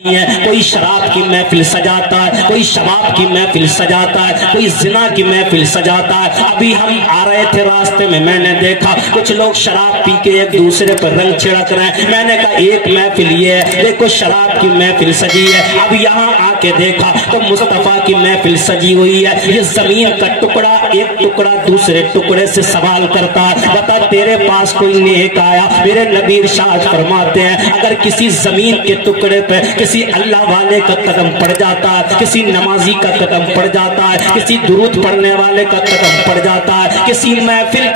کوئی شراب کی محفل سجاتا ہے، کوئی شباب کی محفل سجاتا ہے، کوئی زنا کی محفل سجاتا ہے۔ ابھی ہم آ رہے تھے راستے میں نے دیکھا کچھ لوگ شراب پی کے ایک دوسرے پر رنگ چھڑک رہے ہیں۔ میں نے کہا ایک محفل یہ ہے، دیکھو شراب کی محفل سجی ہے۔ اب یہاں آ کے دیکھا تو مصطفیٰ کی محفل سجی ہوئی ہے۔ یہ زمین کا ٹکڑا ایک ٹکڑا دوسرے ٹکڑے سے سوال کرتا ہے، بتا تیرے پاس کوئی نیک آیا؟ میرے نبی ارشاد فرماتے ہیں اگر کسی زمین کے ٹکڑے پہ کسی اللہ والے کا قدم پڑ جاتا ہے، کسی نمازی کا قدم پڑ جاتا ہے، کسی درود پڑھنے والے کا قدم پڑ جاتا ہے، کسی محفل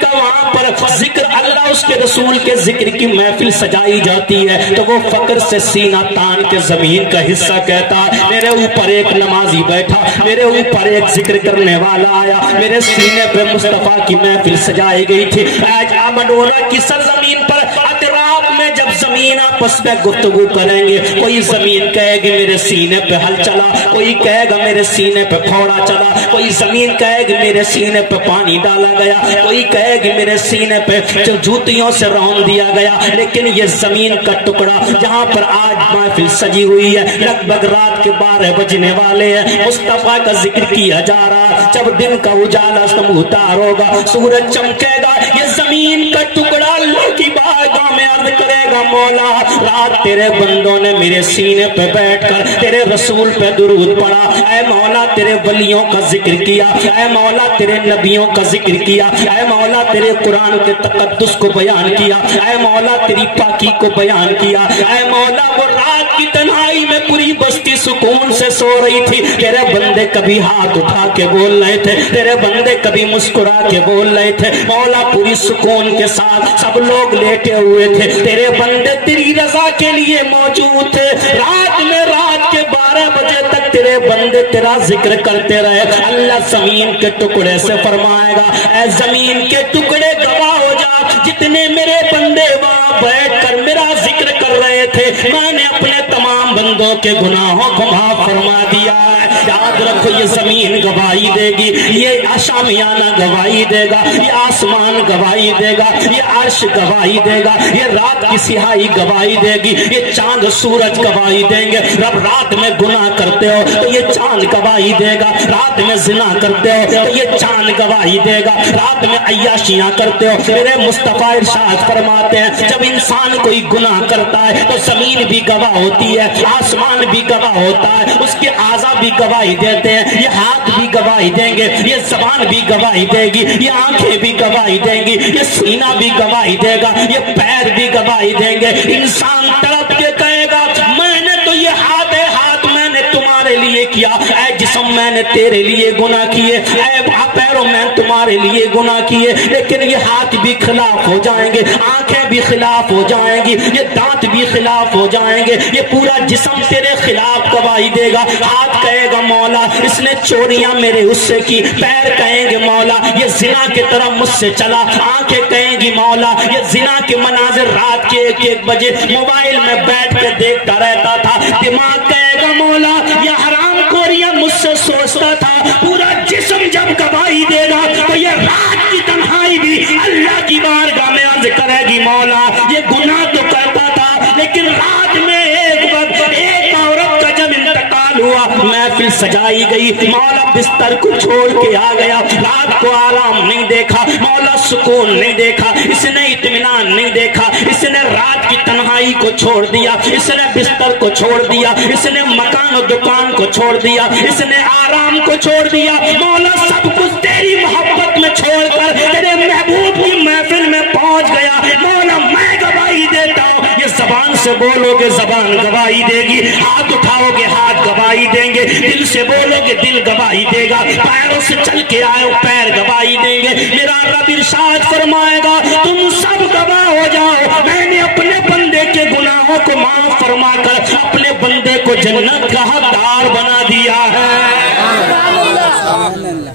کا وہاں پر ذکر اللہ اس کے رسول کے ذکر کی محفل سجائی جاتی ہے تو وہ فقر سے سینہ تان کے زمین کا حصہ کہتا ہے میرے اوپر ایک نمازی بیٹھا، میرے اوپر ایک ذکر کرنے والا آیا، میرے سینے پہ مصطفیٰ کی محفل سجائی گئی تھی۔ آج آمڈورہ کی سرزمین پر اطراف میں جب زمین آپس میں گفتگو کریں گے، کوئی زمین کہے گی میرے سینے پہ ہل چلا، کوئی کہے گا میرے سینے پہ پھوڑا چلا، کوئی زمین کہے گی میرے سینے پہ پانی ڈالا گیا، کوئی کہے گی میرے سینے پہ جوتیوں سے رون دیا گیا۔ لیکن یہ زمین کا ٹکڑا جہاں پر آج محفل سجی ہوئی ہے، لگ بھگ رات کے 12 بجنے والے ہیں، مصطفیٰ کا ذکر کیا جا رہا۔ جب دن کا اجالا سمودار ہوگا، سورج چمکے گا، یہ زمین کا ٹکڑا اللہ کی بارگاہ میں عرض کرے گا مولا رات تیرے بندوں نے میرے سینے پہ بیٹھ کر تیرے رسول پہ درود پڑھا، اے مولا تیرے ولیوں کا ذکر کیا، اے مولا تیرے نبیوں کا ذکر کیا، اے مولا تیرے قرآن کے تقدس کو بیان کیا، اے مولا تیری پاکی کو بیان کیا، اے مولا وہ رات کی تنہائی میں پوری بستی سکون سے سو رہی تھی، تیرے بندے کبھی ہاتھ اٹھا کے بول رہے تھے، تیرے بندے کبھی مسکرا کے بول رہے تھے، مولا پوری سکون کے ساتھ سب لوگ لیٹے ہوئے تھے، تیرے بندے تیری رضا کے لیے موجود تھے۔ رات میں رات کے 12 بجے تک تیرے بندے تیرا ذکر کرتے رہے۔ اللہ زمین کے ٹکڑے سے فرمائے گا اے زمین کے ٹکڑے گواہ ہو جا، جتنے میرے بندے وہاں بیٹھ کر میرا ذکر کر رہے تھے میں نے اپنے تمام بندوں کے گناہوں کو معاف فرما دیا ہے۔ یاد رکھو یہ زمین گواہی دے گی، یہ شامیانہ گواہی دے گا، یہ آسمان گواہی دے گا، یہ عرش گواہی دے گا، یہ رات کی سیاہی گواہی دے گی، یہ چاند سورج گواہی دیں گے۔ رب رات میں گناہ کرتے ہو تو یہ چاند گواہی دے گا، رات میں زنا کرتے ہو تو یہ چاند گواہی دے گا، رات میں عیاشیاں کرتے ہو۔ میرے مصطفیٰ ارشاد فرماتے ہیں جب انسان کوئی گناہ کرتا ہے تو زمین بھی گواہ ہوتی ہے، آسمان بھی گواہ ہوتا ہے، اس کے اعضاء بھی گواہی دیتے ہیں، یہ ہاتھ بھی گواہی دیں گے، یہ زبان بھی گواہی دے گی، یہ آنکھیں بھی گواہی دیں گی، یہ سینہ بھی گواہی دے گا، یہ پیر بھی گواہی دیں گے۔ انسان تڑپ کے کہے گا میں نے تو یہ ہاتھ میں نے تمہارے لیے کیا، اے جسم میں نے تیرے لیے گناہ کیے، اے پیروں میں تمہارے لیے گناہ کیے، لیکن یہ ہاتھ بھی خلاف ہو جائیں گے، آنکھیں بھی خلاف ہو جائیں گی، یہ دانت بھی خلاف ہو جائیں گے، یہ پورا جسم تیرے خلاف گواہی دے گا۔ ہاتھ کہے گا مولا اس نے چوریاں میرے اس سے کی، پیر کہیں گے مولا یہ زنا کی طرف مجھ سے چلا، آنکھیں کہیں گی مولا یہ زنا کے مناظر رات کے 1 بجے موبائل میں بیٹھ کے دیکھتا رہتا تھا، دماغ کہے گا مولا یہ حرام خوریاں مجھ سے سوچتا تھا۔ پورا جسم جب گواہی دے گا تو یہ رات کی تنہائی بھی اللہ کی بارگاہ میں عرض کرے گی مولا یہ گناہ تو کرتا تھا لیکن رات میں ایک وقت ایک عورت کا جب انتقال ہوا، محفل سجائی گئی، مولا بستر کو چھوڑ کے آ گیا، رات کو آرام نہیں دیکھا، مولا سکون نہیں دیکھا، اس نے اطمینان نہیں دیکھا، اس نے رات کی تنہائی کو چھوڑ دیا، اس نے بستر کو چھوڑ دیا، اس نے مکان و دکان کو چھوڑ دیا، اس نے آرام کو چھوڑ دیا، مولا سب کچھ تیری محبت میں چھوڑ کر تیرے محبوب کی محفل میں پہنچ گیا۔ مولا میں گواہی دیتا ہوں، یہ زبان سے بولو گے زبان گواہی دے گی، ہاتھ اٹھاؤ گے ہاتھ گواہی دیں گے، دل سے بولو گے دل گواہی دے گا، پیروں سے چل کے آئے ہو پیر گواہی دیں گے۔ میرا رب ارشاد فرمائے گا تم سب گواہ ہو جاؤ، میں نے اپنے بندے کے گناہوں کو معاف فرما کر اپنے بندے کو جنت کا حقدار بنا دیا ہے۔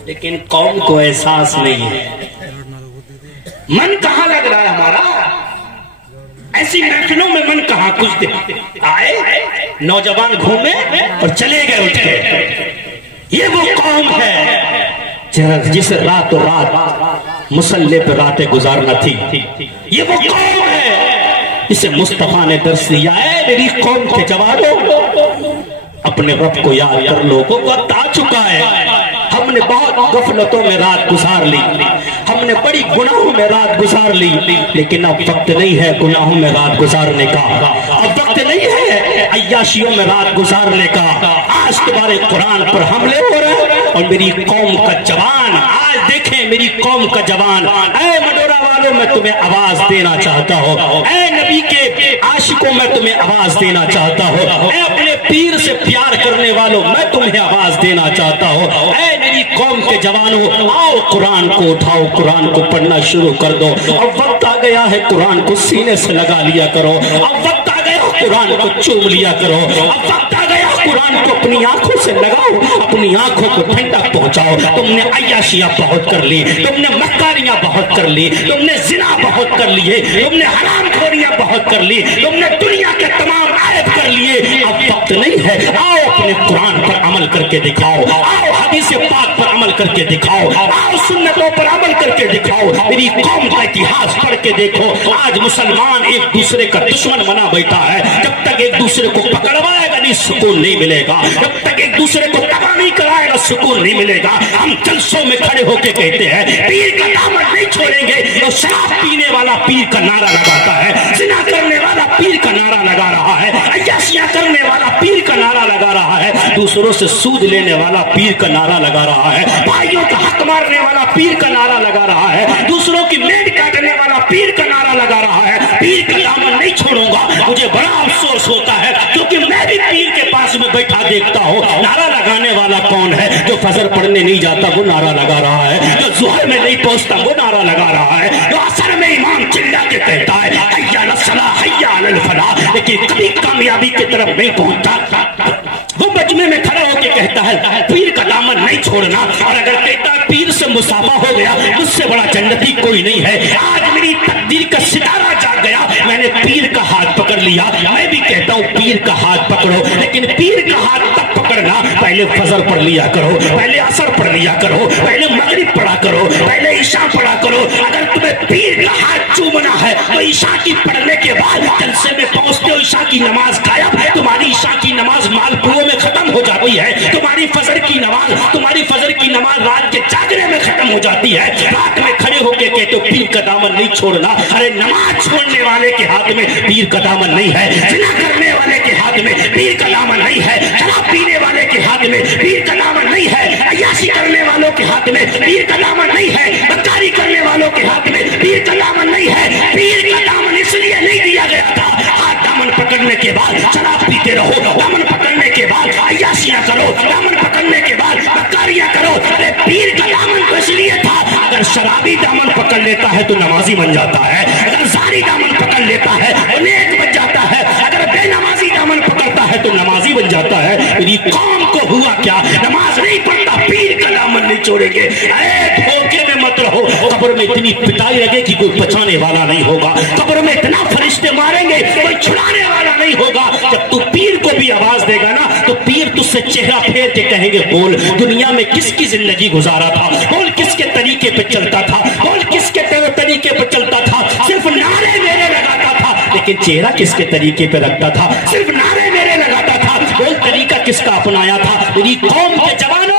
لیکن قوم کو احساس نہیں ہے، من کہاں لگ رہا ہے ہمارا؟ ایسی محفلوں میں من کہاں کچھ دے آئے نوجوان گھومے اور چلے گئے اٹھ کے۔ یہ وہ قوم ہے جس رات و رات مسلح پہ راتیں گزارنا تھی، یہ وہ قوم ہے जिसे मुस्तफा ने दर्श दिया है। मेरी कौम के जवानों, अपने रब को याद कर लो, वो वक्त आ चुका है। हमने बहुत गफलतों में रात गुजार ली, हमने बड़ी गुनाहों में रात गुजार ली, लेकिन अब वक्त नहीं है गुनाहों में रात गुजारने का, अब वक्त नहीं है अय्याशियों में रात गुजारने का। आज तुम्हारे कुरान पर हमले हो रहे हैं और मेरी कौम का जवान, आज देखें मेरी कौम का जवान, ऐ मडोरा वालों मैं तुम्हें आवाज देना चाहता हूँ, ऐ नबी के आशिकों मैं तुम्हें आवाज देना चाहता हूँ, ऐ अपने पीर से प्यार करने वालों मैं तुम्हें आवाज देना चाहता हूँ, ऐ मेरी कौम के जवानों आओ कुरान को उठाओ, कुरान को पढ़ना शुरू कर दो। अब वक्त आ गया है कुरान को सीने से लगा लिया करो, अब वक्त आ गया कुरान को चूम लिया करो, अब वक्त आ गया कुरान को अपनी आंखों से लगाओ, अपनी आंखों को ठंडक पहुंचाओ। तुमने अय्याशियां बहुत कर ली, तुमने मक्कारियां बहुत कर ली, तुमने जिना बहुत कर लिए, तुमने हरामखोरियां बहुत कर ली, तुमने दुनिया के तमाम आयत कर लिए। अब वक्त नहीं है, आओ अपने कुरान पर अमल करके दिखाओ, आओ हदीस पाक पर अमल करके दिखाओ, आओ सुन्नतों पर अमल करके दिखाओ। मेरी कौम का इतिहास पढ़ के देखो, आज मुसलमान एक दूसरे का दुश्मन बना बैठा है। जब तक एक दूसरे को पकड़वाएगा नहीं सुकून नहीं मिलेगा, जब तक एक दूसरे को तबाह नहीं कराएगा सुकून नहीं मिलेगा। हम जलसों में खड़े होके कहते हैं पीर का दामन नहीं छोड़ेंगे, तो शराब पीने वाला पीर का नारा लगाता है, जिना करने वाला पीर का नारा लगा रहा है, अय्याशियां करने वाला पीर का नारा लगा रहा है, दूसरों से सूद लेने वाला पीर का नारा लगा रहा है, भाइयों का हक मारने वाला पीर का नारा लगा रहा है, दूसरों की मेड काटने वाला पीर का नारा लगा रहा है। पीर का दामन नहीं छोड़ूंगा। मुझे बड़ा अफसोस होता है क्योंकि मैं भी पीर के पास में बैठा देखता हूँ, नारा लगाने वाला कौन है? जो फजर पढ़ने नहीं जाता वो नारा लगा रहा है, जो जुहर में नहीं पहुंचता वो नारा लगा रहा है, जो असर में इमाम चिल्ला के कहता है हैया अलस्सलाह हैया अलल फलाह, लेकिन कभी कामयाबी की तरफ नहीं पहुंचता। वो मजमे में खड़ा होकर कहता है पीर का दामन नहीं छोड़ना, और अगर कहता है पीर से मुसाफा हो गया मुझसे बड़ा जन्नती कोई नहीं है। आज मेरी तकदीर का सितारा जाग गया, मैंने पीर का हाथ पकड़ लिया। मैं भी कहता हूँ पीर का हाथ पकड़ो, लेकिन पीर का हाथ तब पकड़ना पहले फजर पढ़ लिया करो, पहले असर पढ़ लिया करो, पहले मगरिब पढ़ा करो, पहले ईशा पढ़ा करो। अगर तुम्हें पीर का हाथ चूमना है तो ईशा की पढ़ने के बाद जलसे में पहुंचते हो, ईशा की नमाज गायब है, तुम्हारी ईशा की नमाज मालपुओं में खत्म हो जाती है, तुम्हारी फजर की नमाज रात के जागने में खत्म हो जाती है। रात में खड़े होके कहते हो पीर का दामन नहीं छोड़ना, अरे नमाज छोड़ने वाले के हाथ में पीर का दामन नहीं है, जिना करने वाले के हाथ में पीर का दामन नहीं है, शराब पीने वाले के हाथ में पीर का दामन नहीं है, अय्याशी करने वालों के हाथ में पीर का दामन नहीं है, बदकारी करने वालों के हाथ में पीर का दामन नहीं है। पीर का दामन इसलिए नहीं दिया गया था, हाथ दामन पकड़ने के बाद शराब पीते रहो, दामन पकड़ने के बाद अय्याशियां करो, दामन पकड़ने के बाद बदकारियां करो। अरे पीर का दामन तो इसलिए था, अगर शराबी दामन पकड़ लेता है तो नमाजी बन जाता है, अगर जारी दामन पकड़ लेता है तो नेक बन जाता है, अगर बेनमाजी दामन पकड़ता है तो नमाजी बन जाता है। मेरी कौम को हुआ क्या? नमाज नहीं पढ़ता, पीर का दामन नहीं छोड़ेंगे। धोखे में मत रहो, कब्र में इतनी पिटाई लगेगी कोई बचाने वाला नहीं होगा, कब्र में इतना फरिश्ते मारेंगे कोई छुड़ाने वाला नहीं होगा। जब तू पीर को भी आवाज देगा ना तो पीर तुझसे चेहरा फेर के कहेंगे बोल दुनिया में किसकी जिंदगी गुजारा था, बोल किसके तरीके पे चलता था, बोल किसके तरीके पे चलता था, सिर्फ नारे मेरे लगाता था, लेकिन चेहरा किसके तरीके पे रखता था, सिर्फ नारे मेरे लगाता था, बोल तरीका किसका अपनाया था। मेरी कौम के जवानों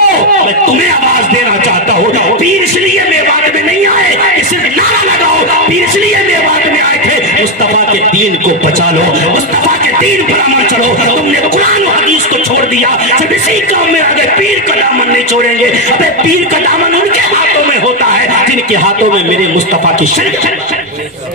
मैं तुम्हें आवाज देना चाहता हूँ, पीर इसलिए मेवात में नहीं आए कि सिर्फ नारा लगाओ, पीर इसलिए मेवात में आए थे मुस्तफा के दीन को बचा लो, मुस्तफा के दीन पर अमल चलो। तुमने कुरान और हदीस को छोड़ दिया, सिर्फ इसी काम में आगे पीर का दामन नहीं छोड़ेंगे। अबे पीर का दामन उनके हाथों में होता है जिनके हाथों में मेरे मुस्तफा की शरीयत।